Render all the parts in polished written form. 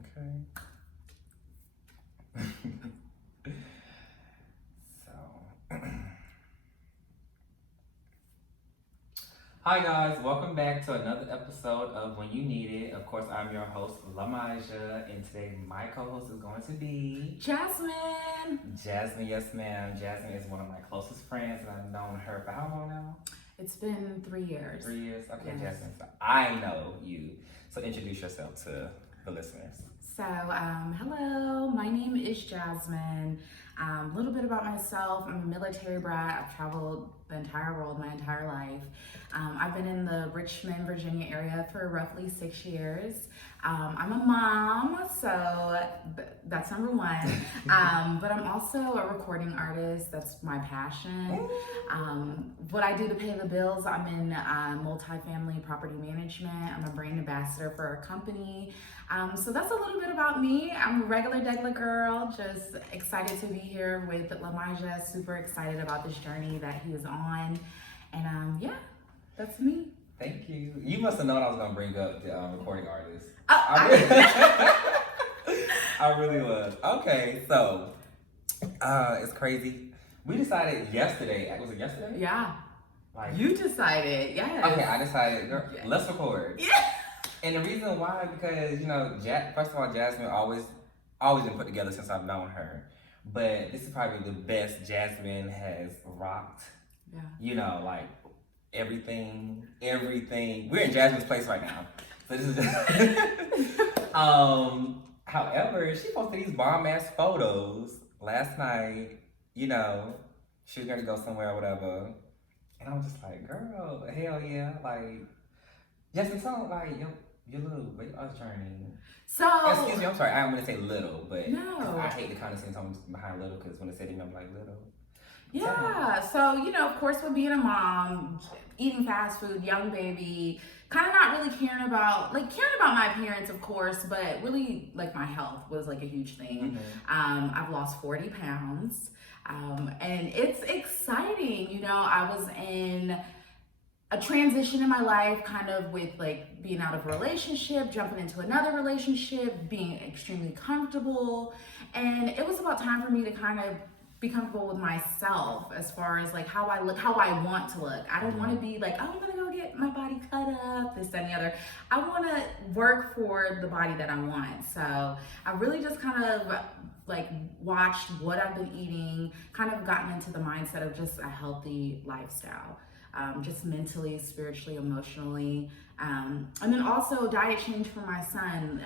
Okay. So, hi guys, welcome back to another episode of When You Need It. Of course, I'm your host, Lamija, and today my co-host is going to be Jasmine. Jasmine. Yes, ma'am. Jasmine is one of my closest friends, and I've known her for how long now? It's been 3 years. 3 years? Okay, Yes. Jasmine. So I know you. So introduce yourself to the listeners. So, hello, my name is Jasmine. A little bit about myself. I'm a military brat. I've traveled the entire world my entire life. I've been in the Richmond, Virginia area for roughly 6 years. I'm a mom, so that's number one. But I'm also a recording artist. That's my passion. What I do to pay the bills, I'm in multifamily property management. I'm a brand ambassador for a company. So that's a little bit about me. I'm a regular Degla girl, just excited to be here with Lamija, super excited about this journey that he is on. And yeah, that's me. Thank you. You must have known I was going to bring up the recording artist. Oh, I really was. Okay, so it's crazy. We decided yesterday. Was it yesterday? Yeah. Like, You decided, yes. Okay, I decided, girl, Yeah. let's record. Yeah. And the reason why, because, first of all, Jasmine always been put together since I've known her. But this is probably the best Jasmine has rocked. Yeah. Like everything. We're in Jasmine's place right now. So this is however, she posted these bomb ass photos last night, she was gonna go somewhere or whatever. And I'm just like, girl, hell yeah. Like, Jasmine, so like your little weight loss journey. So Excuse me, I'm sorry, I'm gonna say little, but No. I hate the condescending something behind little, because when they say to me, I'm like, little. Yeah, so of course, with being a mom, eating fast food, young baby, kind of not really caring about my appearance, of course, but really like my health was like a huge thing. Mm-hmm. I've lost 40 pounds, and it's exciting. I was in a transition in my life, kind of with like being out of a relationship, jumping into another relationship, being extremely comfortable, and it was about time for me to kind of be comfortable with myself as far as like how I look, how I want to look. I don't want to be like, oh, I'm gonna go get my body cut up, this, that, and the other. I want to work for the body that I want. So I really just kind of like watched what I've been eating, kind of gotten into the mindset of just a healthy lifestyle. Just mentally, spiritually, emotionally. And then also diet change for my son.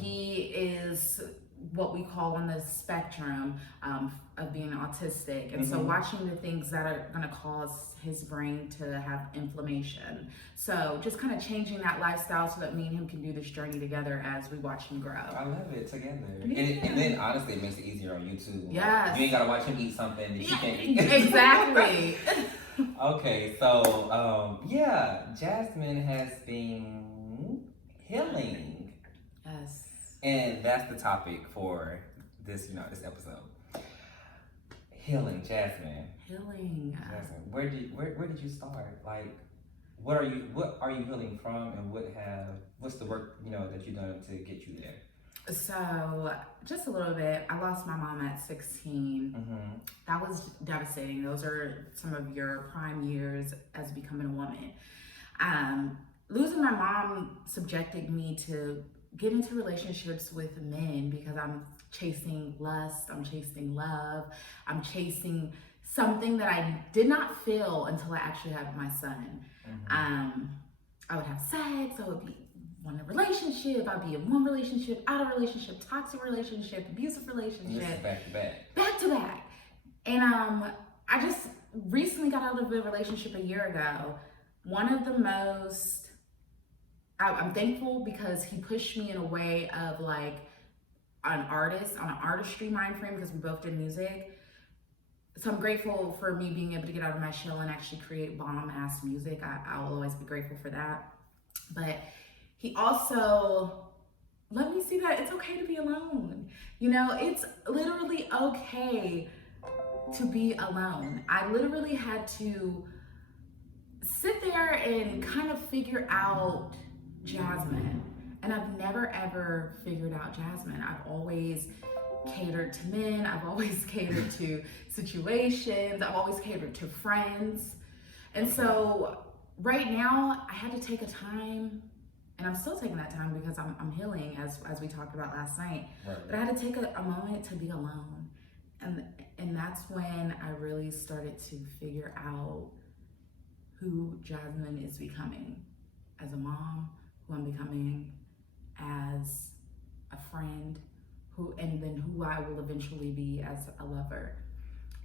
He is what we call on the spectrum of being autistic. And so watching the things that are gonna cause his brain to have inflammation. So just kind of changing that lifestyle so that me and him can do this journey together as we watch him grow. I love it together. Yeah. And then honestly, it makes it easier on you too. Yes. You ain't gotta watch him eat something that you can't eat. Exactly. Okay, so Jasmine has been healing. Yes. And that's the topic for this, this episode. Healing, Jasmine. Healing. Jasmine, where did you start? Like, what are you healing from, and what's the work that you've done to get you there? So, just a little bit. I lost my mom at 16. Mm-hmm. That was devastating. Those are some of your prime years as becoming a woman. Losing my mom subjected me to get into relationships with men because I'm chasing lust, I'm chasing love, I'm chasing something that I did not feel until I actually had my son. Mm-hmm. I would have sex, I would be in a relationship, I'd be in one relationship, out of relationship, toxic relationship, abusive relationship. This is back to back. Back to back. And I just recently got out of a relationship a year ago. One of the most, I'm thankful because he pushed me in a way of like an artist, on an artistry mind frame, because we both did music. So I'm grateful for me being able to get out of my shell and actually create bomb ass music. I will always be grateful for that. But he also let me see that it's okay to be alone. It's literally okay to be alone. I literally had to sit there and kind of figure out Jasmine And I've never ever figured out Jasmine. I've always catered to men, I've always catered to situations, I've always catered to friends. And so right now, I had to take a time, and I'm still taking that time because I'm healing, as we talked about last night. Right. But I had to take a moment to be alone. And that's when I really started to figure out who Jasmine is becoming as a mom, who I'm becoming as a friend, and then who I will eventually be as a lover.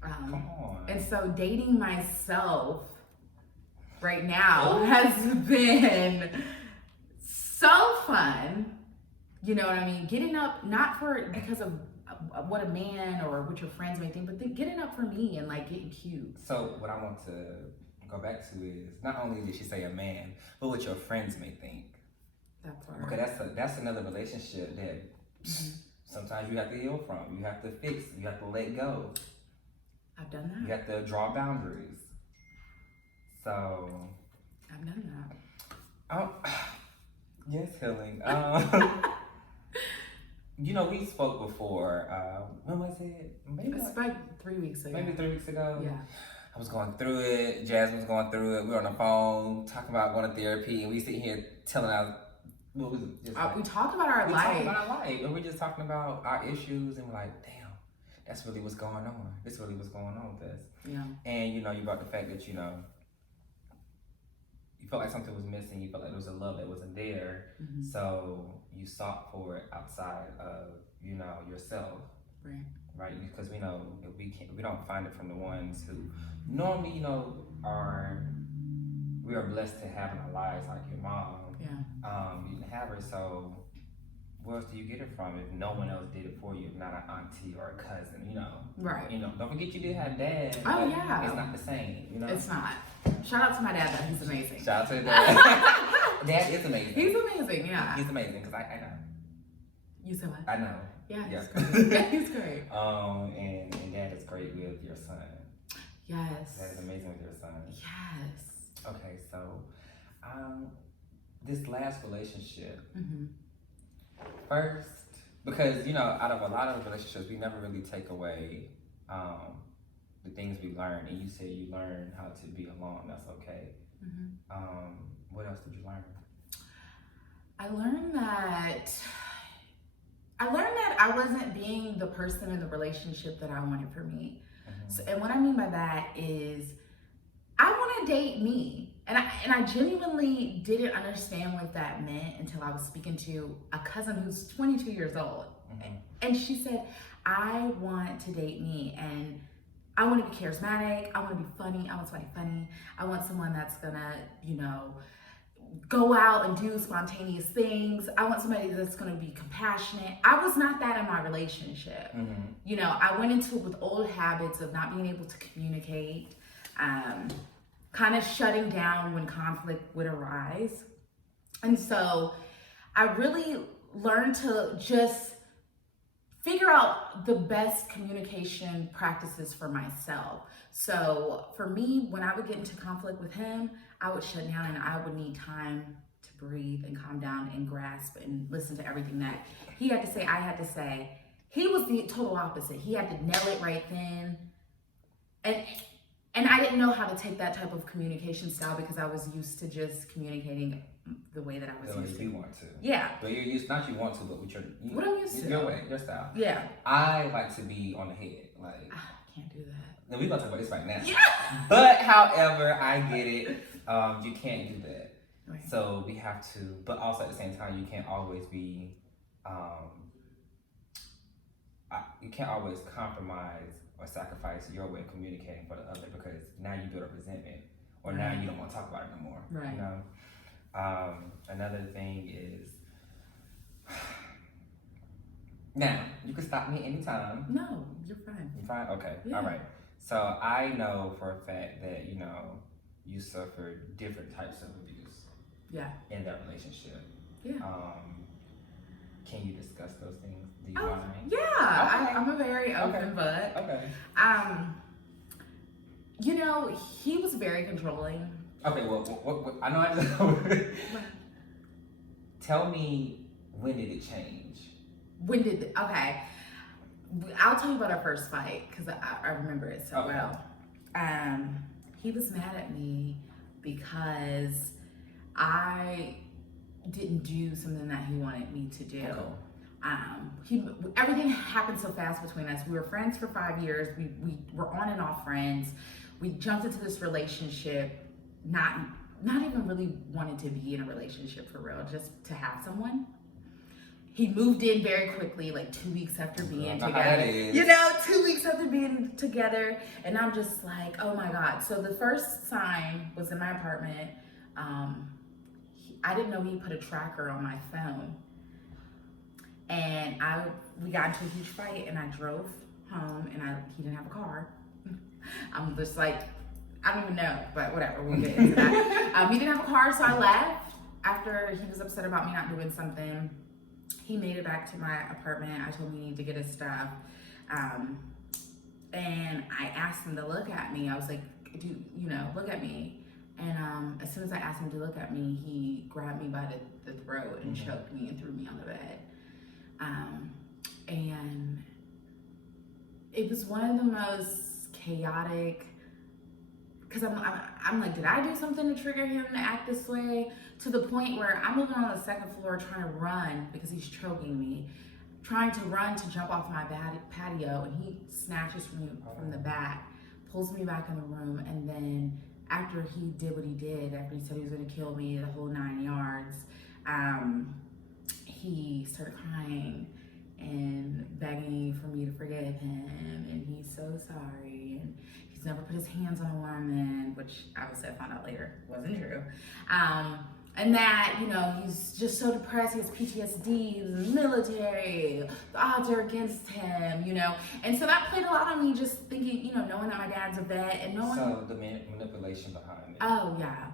Come on. And so dating myself right now has been so fun. You know what I mean? Getting up, not because of what a man or what your friends may think, but getting up for me and like getting cute. So what I want to go back to is not only did she say a man, but what your friends may think. That part. Okay, that's another relationship that sometimes you have to heal from. You have to fix. You have to let go. I've done that. You have to draw boundaries. So I've done that. Oh, yes, healing. You know, we spoke before. When was it? Maybe it's like 3 weeks ago. Maybe 3 weeks ago. Yeah. I was going through it. Jasmine was going through it. We were on the phone talking about going to therapy, and we sitting here telling us what was it? We talked about our life. We talked about our life, and we're just talking about our issues, and we're like, damn, that's really what's going on. This really what's going on with us. Yeah. And you know, you brought the fact that you felt like something was missing. You felt like there was a love that wasn't there. Mm-hmm. So you sought for it outside of yourself. Right. Right, because we know if we don't find it from the ones who normally we are blessed to have in our lives, like your mom. Yeah. You didn't have her, so where else do you get it from if no one else did it for you? If not an auntie or a cousin, Right. Don't forget you did have dad. Oh yeah. It's not the same, It's not. Shout out to my dad though. He's amazing. Shout out to dad. Dad is amazing. He's amazing. Yeah. He's amazing because I know. You said what? I know. Yeah. Yeah. He's great. He's great. And dad is great with your son. Yes. That is amazing with your son. Yes. Okay, so this last relationship, first, because out of a lot of relationships, we never really take away the things we learn. And you said you learned how to be alone. That's okay. What else did you learn? I learned that I wasn't being the person in the relationship that I wanted for me. So, and what I mean by that is I want to date me. And I genuinely didn't understand what that meant until I was speaking to a cousin who's 22 years old. And she said, I want to date me, and I want to be charismatic. I want to be funny. I want somebody funny. I want someone that's gonna, go out and do spontaneous things. I want somebody that's gonna be compassionate. I was not that in my relationship. I went into it with old habits of not being able to communicate, kind of shutting down when conflict would arise. And so I really learned to just figure out the best communication practices for myself. So for me, when I would get into conflict with him, I would shut down and I would need time to breathe and calm down and grasp and listen to everything that he had to say, I had to say. He was the total opposite. He had to nail it right then. And I didn't know how to take that type of communication style because I was used to just communicating the way that I was used to. You want to. Yeah. But you're used, not you want to, but with what I'm used to. Your way, your style. Yeah. I like to be on the head. Like, I can't do that. No, we're going to talk about this right now. Yeah. But, however, I get it. You can't do that. Right. So we have to, but also at the same time, you can't always be, you can't always compromise or sacrifice your way of communicating for the other because now you build a resentment or now you don't want to talk about it no more. Right. Another thing is, now, you can stop me anytime. No, you're fine. You're fine? Okay. Yeah. All right. So I know for a fact that, you suffered different types of abuse. Yeah. In that relationship. Yeah. Can you discuss those things? Do you mind? mind? Yeah. Okay. I'm a very open book. Okay. He was very controlling. Okay, well, what I know I just tell me when did it change? Okay, I'll tell you about our first fight because I remember it so Okay. well. He was mad at me because I didn't do something that he wanted me to do. Everything happened so fast between us. We were friends for 5 years. We were on and off friends. We jumped into this relationship, not even really wanted to be in a relationship for real, just to have someone. He moved in very quickly, like 2 weeks after being together. You know, 2 weeks after being together. And I'm just like, oh my God. So the first sign was in my apartment. I didn't know he put a tracker on my phone. And we got into a huge fight and I drove home and he didn't have a car. I'm just like, I don't even know, but whatever, we'll get into that. He didn't have a car, so I left after he was upset about me not doing something. He made it back to my apartment. I told him he needed to get his stuff. And I asked him to look at me. I was like, dude, look at me. And as soon as I asked him to look at me, he grabbed me by the throat and choked me and threw me on the bed. And it was one of the most chaotic, because I'm like, did I do something to trigger him to act this way? To the point where I'm living on the second floor trying to run because he's choking me, trying to run to jump off my patio, and he snatches me from the back, pulls me back in the room, and then after he did what he did, after he said he was gonna kill me, the whole 9 yards, he started crying and begging for me to forgive him, and he's so sorry, and he's never put his hands on a woman, which I found out later wasn't true. And that, he's just so depressed, he has PTSD, he was in the military, the odds are against him, And so that played a lot on me, just thinking, knowing that my dad's a vet and knowing. So the manipulation behind it. Oh, yeah.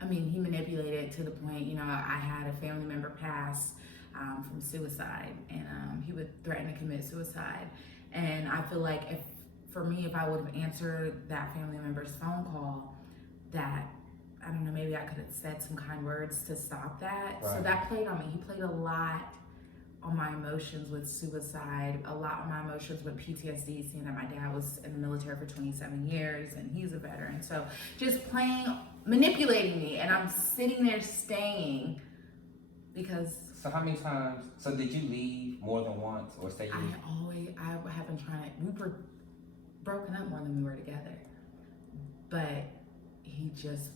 I mean, he manipulated it to the point, I had a family member pass from suicide, and he would threaten to commit suicide. And I feel like if I would have answered that family member's phone call, that, I don't know, maybe I could have said some kind words to stop that. Right. So that played on me. He played a lot on my emotions with suicide, a lot on my emotions with PTSD, seeing that my dad was in the military for 27 years and he's a veteran. So just manipulating me, and I'm sitting there staying because. So how many times, did you leave more than once or say you? I have been trying to, we were broken up more than we were together, but he just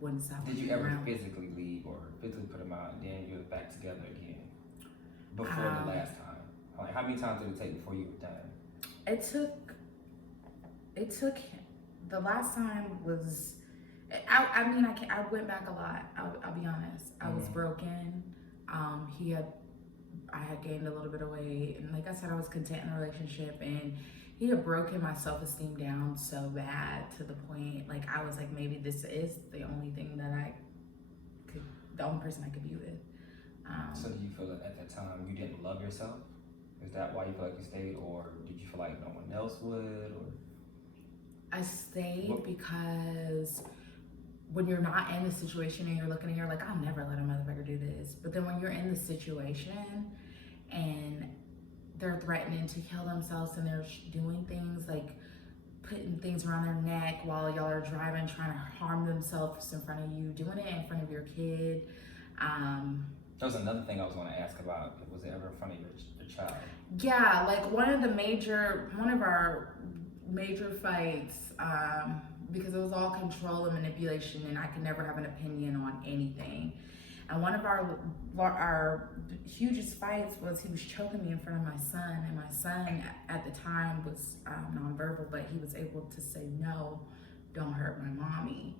wouldn't stop. Did you ever physically leave or physically put him out and then you were back together again? Before the last time? Like, how many times did it take before you were done? It took, the last time was, I went back a lot. I'll be honest. I was broken. I had gained a little bit of weight, and like I said, I was content in the relationship, and he had broken my self-esteem down so bad to the point, like, I was like, maybe this is the only thing that the only person I could be with. So do you feel that at that time you didn't love yourself? Is that why you feel like you stayed, or did you feel like no one else would? Or I stayed because when you're not in the situation and you're looking and you're like, I'll never let a motherfucker do this. But then when you're in the situation and they're threatening to kill themselves and they're doing things like putting things around their neck while y'all are driving, trying to harm themselves in front of you, doing it in front of your kid. That was another thing I was going to ask about. Was it ever in front of your child? Yeah, like one of our major fights, because it was all control and manipulation, and I could never have an opinion on anything. And one of our hugest fights was he was choking me in front of my son, and my son at the time was nonverbal, but he was able to say, no, don't hurt my mommy.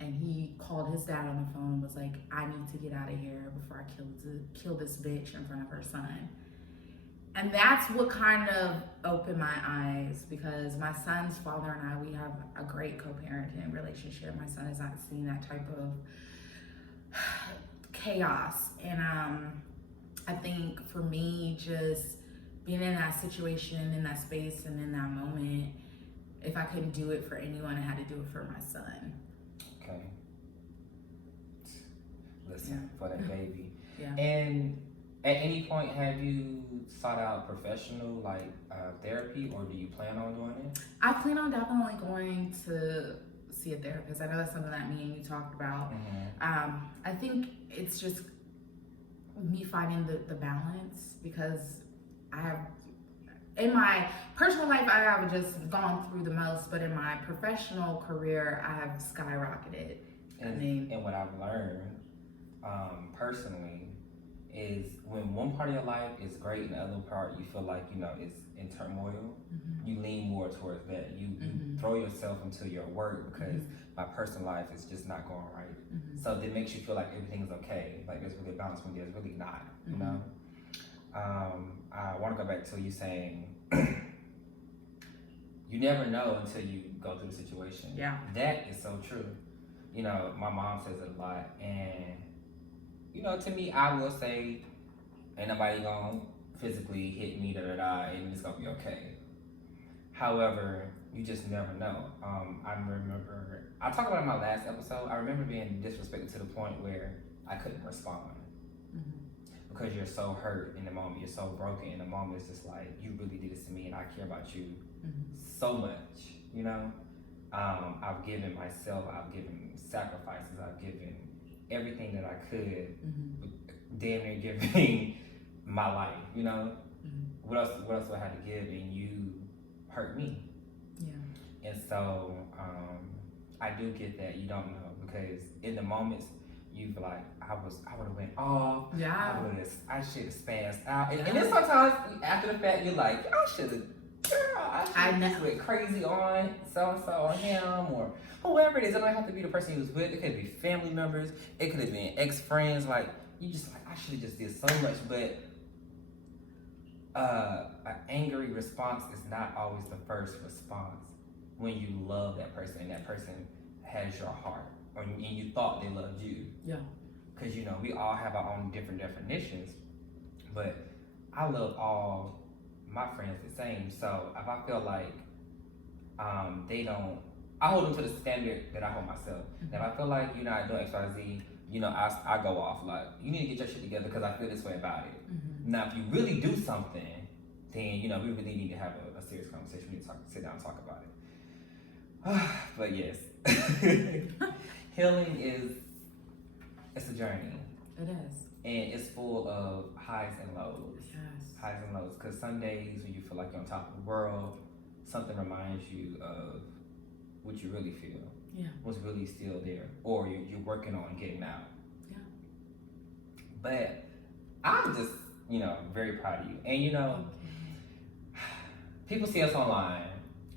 And he called his dad on the phone and was like, I need to get out of here before I kill this bitch in front of her son. And that's what kind of opened my eyes, because my son's father and I, we have a great co-parenting relationship. My son has not seen that type of chaos. And I think for me, just being in that situation, in that space, and in that moment, if I couldn't do it for anyone, I had to do it for my son. Okay. Listen, for that baby. Yeah. And at any point, have you sought out professional therapy, or do you plan on doing it? I plan on definitely going to see a therapist. I know that's something that me and you talked about. I think it's just me finding the balance, because I have, in my personal life, I have just gone through the most, but in my professional career, I have skyrocketed. And what I've learned personally is when one part of your life is great and the other part you feel like is in turmoil, you lean more towards that. You throw yourself into your work because my personal life is just not going right. So that makes you feel like everything's okay, like there's really a balance when there's really not. You know. I want to go back to you saying you never know until you go through the situation. Yeah. That is so true. My mom says it a lot, and to me, I will say, ain't nobody gonna physically hit me, and it's gonna be okay. However, you just never know. I remember, I talked about it in my last episode, I remember being disrespected to the point where I couldn't respond. Because you're so hurt in the moment, you're so broken in the moment. It's just like, you really did this to me and I care about you so much, I've given myself, I've given sacrifices, I've given everything that I could, damn near giving my life, What else do I have to give? And you hurt me. Yeah. And so I do get that you don't know, because in the moments you feel like I would have went off. Yeah. I should have spazzed out. And then sometimes after the fact you're like, I should have just went crazy on so-and-so or him or whoever it is. It don't have to be the person he was with. It could be family members. It could have been ex-friends. Like, you just like, I should have just did so much. But an angry response is not always the first response when you love that person and that person has your heart, and you thought they loved you. Yeah. Because we all have our own different definitions, but I love all my friends the same. So if I feel like they don't, I hold them to the standard that I hold myself. And if I feel like you're not doing X, Y, Z, I go off like, you need to get your shit together because I feel this way about it. Now, if you really do something, then we really need to have a serious conversation. We need to sit down and talk about it. But yes, healing it's a journey. It is. And it's full of highs and lows. Yes. Highs and lows. Because some days when you feel like you're on top of the world, something reminds you of what you really feel. Yeah. What's really still there. Or you're working on getting out. Yeah. But I'm just, very proud of you. And people see us online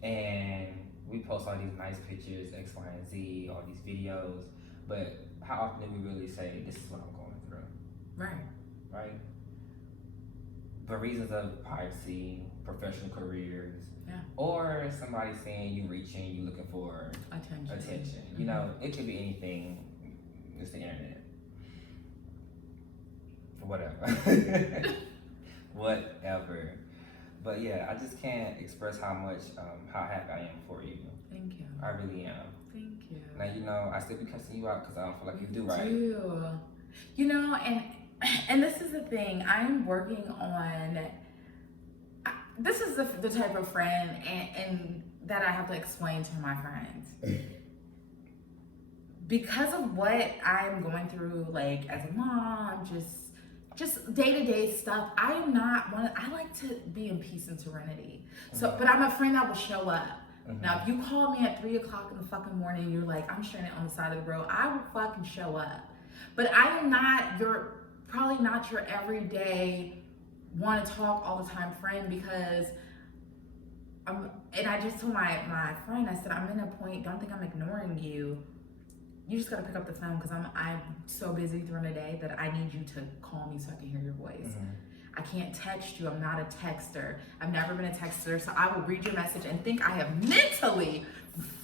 and we post all these nice pictures, X, Y, and Z, all these videos. But how often do we really say, this is what I'm going through? Right? For reasons of privacy, professional careers, or somebody saying you reaching, you looking for attention. It could be anything. It's the internet. Whatever. Whatever. But yeah, I just can't express how happy I am for you. Thank you. I really am. Thank you. Now, I still be cussing you out because I don't feel like you do right. And this is the thing. I'm working on. This is the type of friend and that I have to explain to my friends. Because of what I'm going through, like as a mom, just day-to-day stuff, I am not one. I like to be in peace and serenity. So, but I'm a friend that will show up. Now, if you call me at 3 o'clock in the fucking morning, you're like, I'm stranded on the side of the road, I will fucking show up. But I am not probably not your everyday want to talk all the time friend, because and I just told my friend, I said, I'm in a point, don't think I'm ignoring you. You just gotta pick up the phone, because I'm so busy during the day that I need you to call me so I can hear your voice. I can't text you. I'm not a texter. I've never been a texter, so I will read your message and think I have mentally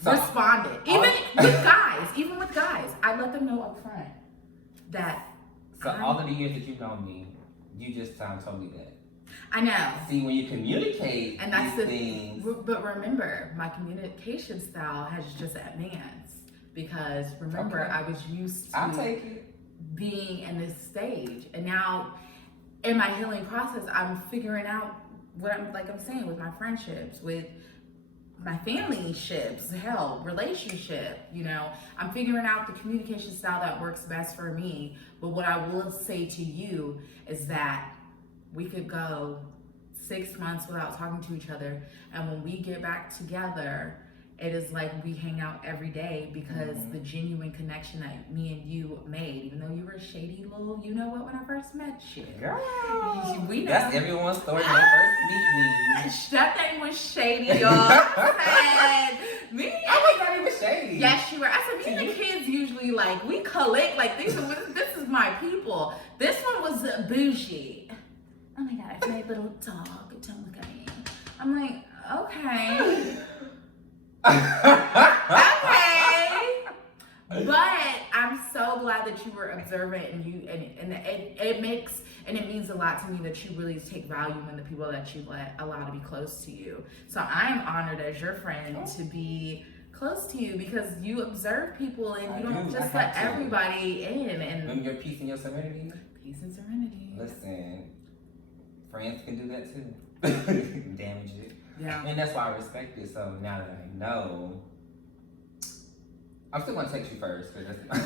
responded. Even with guys, I let them know up front that. So all of the years that you've known me, you just sound totally dead. I know. See, when you communicate and that's these things. But remember, my communication style has just advanced, because remember, I was used to. I'll take it. being in this stage. And now in my healing process, I'm figuring out what I'm saying, with my friendships, with my family ships, hell, relationship, I'm figuring out the communication style that works best for me. But what I will say to you is that we could go 6 months without talking to each other, and when we get back together, it is like we hang out every day, because the genuine connection that me and you made, even though you were shady little, when I first met you. Girl, we know. that's everyone's story when they first meet me. That thing was shady, y'all. I was not even shady. Yes, you were. I said, me and the kids usually, like, we collect, like, this is my people. This one was bougie. Oh my gosh, my little dog, don't look at me. I'm like, okay. Okay, but I'm so glad that you were observant, and it means a lot to me that you really take value in the people that you allow to be close to you. So I'm honored as your friend to be close to you, because you observe people and you don't just let everybody in. And remember your peace and your serenity. Peace and serenity. Listen, friends can do that too. Damage it. Yeah. And that's why I respect it. So now that I know, I'm still gonna text you first, because I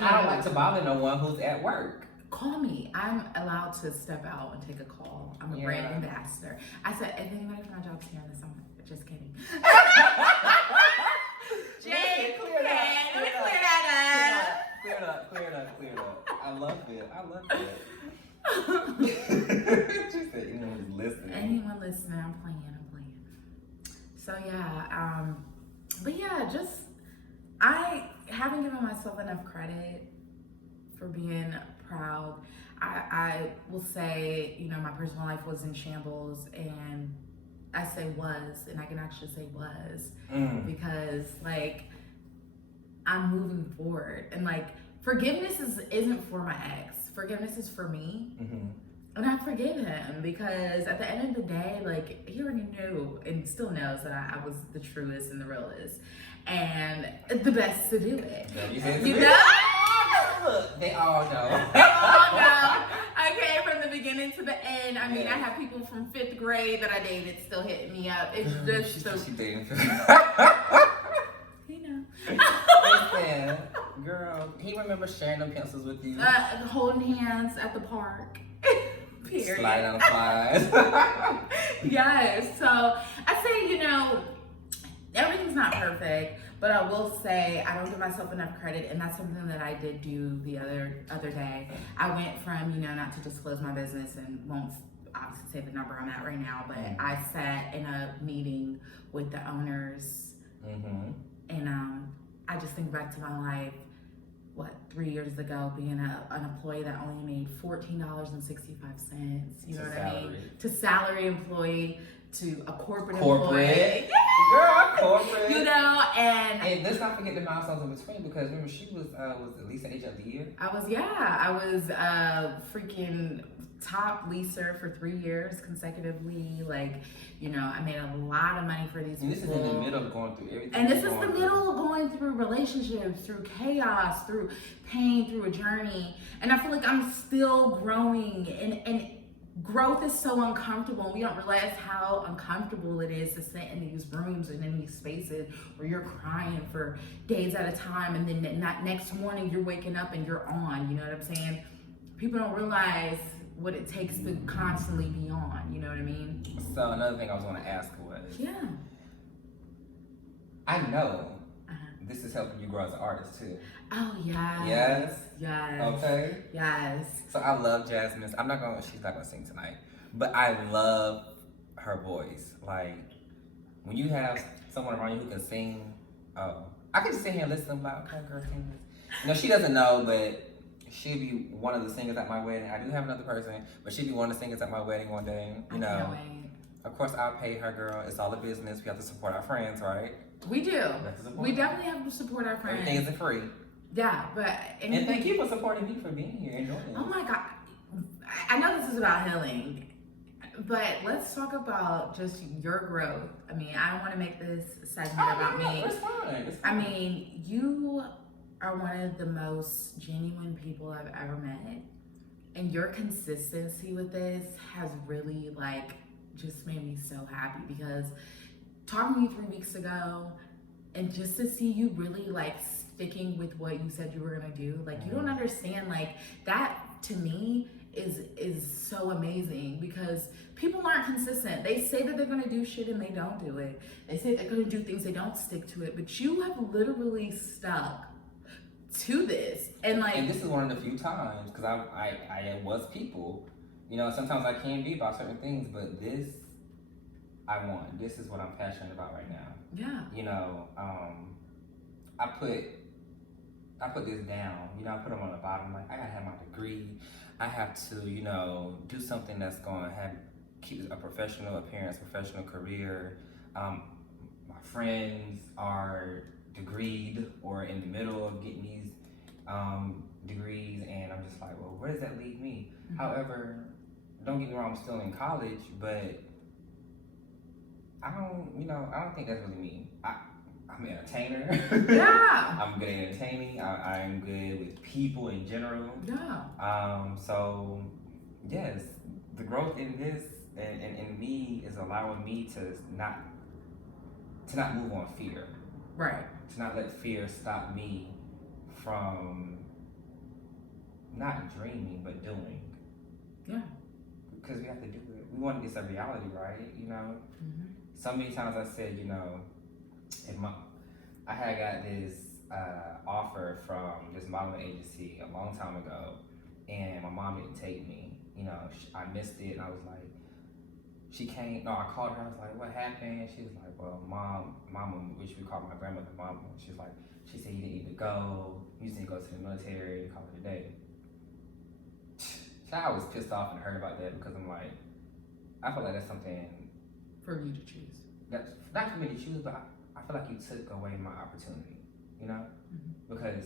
don't like to bother no one who's at work. Call me. I'm allowed to step out and take a call. I'm a brand ambassador. I said, if anybody from my job's hearing this, I'm just kidding. Jay, let me clear that up. Clear it up. I love it. She said anyone who's listening. Anyone listening, I'm playing. So but yeah, I haven't given myself enough credit for being proud. I will say, my personal life was in shambles, and I say was, and I can actually say was, because like I'm moving forward, and like forgiveness isn't for my ex. Forgiveness is for me. And I forgive him, because at the end of the day, like, he already knew and still knows that I was the truest and the realest and the best to do it. You know? They all know. Okay, from the beginning to the end. I mean, I have people from 5th grade that I dated still hitting me up. It's just she dating. Listen, girl, he remembers sharing them pencils with you. Holding hands at the park. Period. Slide on slides. Yes. So I say, everything's not perfect, but I will say I don't give myself enough credit, and that's something that I did do the other day. I went from, not to disclose my business, and won't obviously say the number I'm at right now, but I sat in a meeting with the owners, and I just think back to my life. 3 years ago, being an employee that only made $14.65. You know what I mean? To salary employee, to a corporate employee. Girl, corporate. And let's not forget the milestones in between, because remember, she was at least an agent of the year. I was freaking top leaser for 3 years consecutively. I made a lot of money for these people. And this is in the middle of going through everything. And this is the middle of going through relationships, through chaos, through pain, through a journey. And I feel like I'm still growing, and growth is so uncomfortable. We don't realize how uncomfortable it is to sit in these rooms and in these spaces where you're crying for days at a time, and then that next morning you're waking up and you're on. You know what I'm saying? People don't realize what it takes to constantly be on. You know what I mean? So another thing I was going to ask was, I know this is helping you grow as an artist too. Oh yes. Yes. Yes. Okay. Yes. So I love Jasmine. She's not gonna sing tonight, but I love her voice. Like, when you have someone around you who can sing, I can just sit here and listen to them like, okay, girl, sing this. She doesn't know, but she'll be one of the singers at my wedding. I do have another person, but she'll be one of the singers at my wedding one day. I can't wait. Of course, I'll pay her, girl. It's all a business. We have to support our friends, right? We do. We definitely have to support our friends. Everything isn't free. Yeah, but and thank you for supporting me for being here and joining. Oh my God, I know this is about healing, but let's talk about just your growth. I mean, I don't want to make this segment about me. It's fine. I mean, you are one of the most genuine people I've ever met. And your consistency with this has really like just made me so happy because talking to you 3 weeks ago and just to see you really like sticking with what you said you were gonna do, like you don't understand, like that to me is so amazing because people aren't consistent. They say that they're gonna do shit and they don't do it. They say they're gonna do things, they don't stick to it. But you have literally stuck to this, and this is one of the few times because I was people, you know. Sometimes I can be about certain things, but this I want. This is what I'm passionate about right now. Yeah. You know, I put this down. You know, I put them on the bottom. Like I gotta have my degree. I have to, you know, do something that's gonna have keep a professional appearance, professional career. My friends are degreed or in the middle of getting these degrees, and I'm just like, well, where does that leave me? Mm-hmm. However, don't get me wrong, I'm still in college, but I don't think that's really me. I'm an entertainer. Yeah. I'm good at entertaining. I'm good with people in general. Yeah. So yes, the growth in this and in me is allowing me to not move on fear. Right. To not let fear stop me from not dreaming but doing. Yeah. Because we have to do it. We want this a reality, right? You know. Mm-hmm. So many times I said, you know, I had got this offer from this modeling agency a long time ago, and my mom didn't take me. You know, I missed it, and I was like, she came. No, I called her. I was like, what happened? She was like, well, mama, which we call my grandmother, mama. She was like, she said you didn't need to go. You just need to go to the military and call it a day. I was pissed off and hurt about that because I'm like, I feel like that's something for you to choose. That's not for me to choose, but I feel like you took away my opportunity, you know? Mm-hmm. Because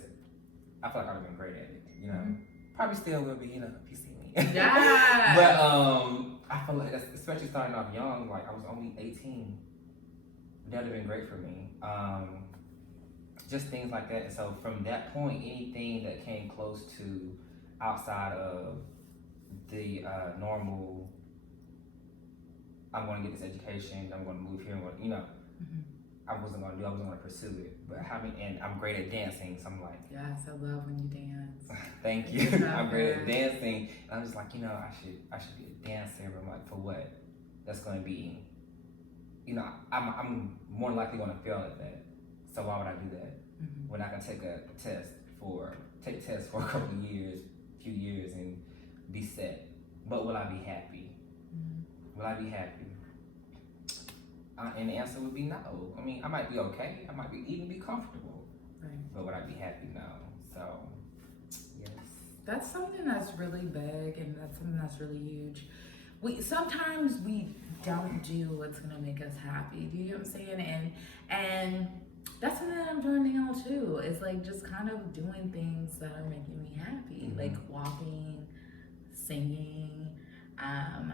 I feel like I would have been great at it, you know? Mm-hmm. Probably still will be, you know, if you see me. Yeah. But I feel like that's, especially starting off young, like I was only 18. That would have been great for me. Just things like that. And so from that point, anything that came close to outside of the normal, I'm going to get this education, I'm going to move here, you know, mm-hmm. I wasn't going to pursue it. But and I'm great at dancing, so I'm like, yes, I love when you dance. Thank you. I'm great at dancing, and I'm just like, you know, I should be a dancer. But I'm like, for what? That's going to be, you know, I'm more likely going to fail at that. So why would I do that mm-hmm. when I can take tests for a couple of years, few years, and be set? But will I be happy? Mm-hmm. Will I be happy? And the answer would be no. I mean, I might be okay. I might even be comfortable. Right. But would I be happy? No. So, yes. That's something that's really big, and that's something that's really huge. Sometimes we don't do what's gonna make us happy. Do you get what I'm saying? And that's something that I'm doing now too. Is like just kind of doing things that are making me happy, mm-hmm. like walking, singing.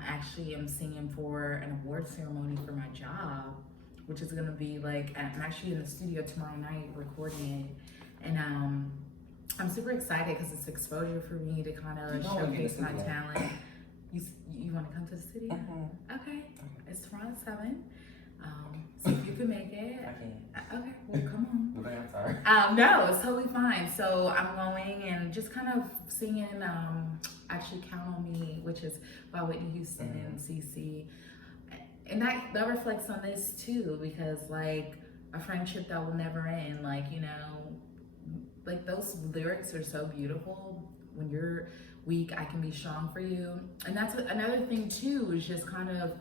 Actually, I'm singing for an award ceremony for my job, which is gonna be like, I'm actually in the studio tomorrow night recording it, and I'm super excited because it's exposure for me to kind of showcase my talent. You want to come to the studio? Mm-hmm. Okay, it's tomorrow at 7. So if you can make it. I can. Okay, well come on. Okay, I'm sorry. No, it's totally fine. So I'm going and just kind of singing actually Count on Me, which is by Whitney Houston mm-hmm. and CC. And that reflects on this too, because like a friendship that will never end, like, you know, like those lyrics are so beautiful. When you're weak, I can be strong for you. And that's another thing too, is just kind of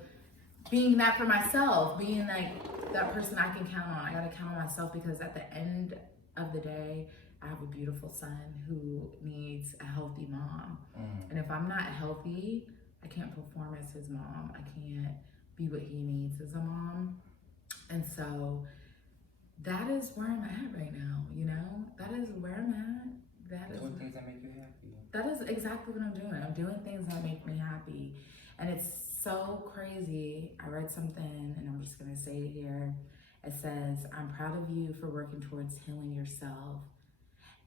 being that for myself, being like that person I can count on. I gotta count on myself because at the end of the day, I have a beautiful son who needs a healthy mom. Mm. And if I'm not healthy, I can't perform as his mom. I can't be what he needs as a mom. And so that is where I'm at right now, you know? That is where I'm at. Doing things that make you happy. That is exactly what I'm doing. I'm doing things that make me happy. And it's so crazy. I read something, and I'm just gonna say it here. It says, I'm proud of you for working towards healing yourself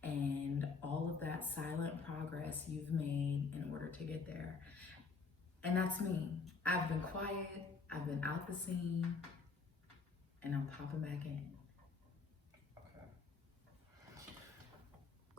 and all of that silent progress you've made in order to get there. And that's me. I've been quiet, I've been out the scene, and I'm popping back in.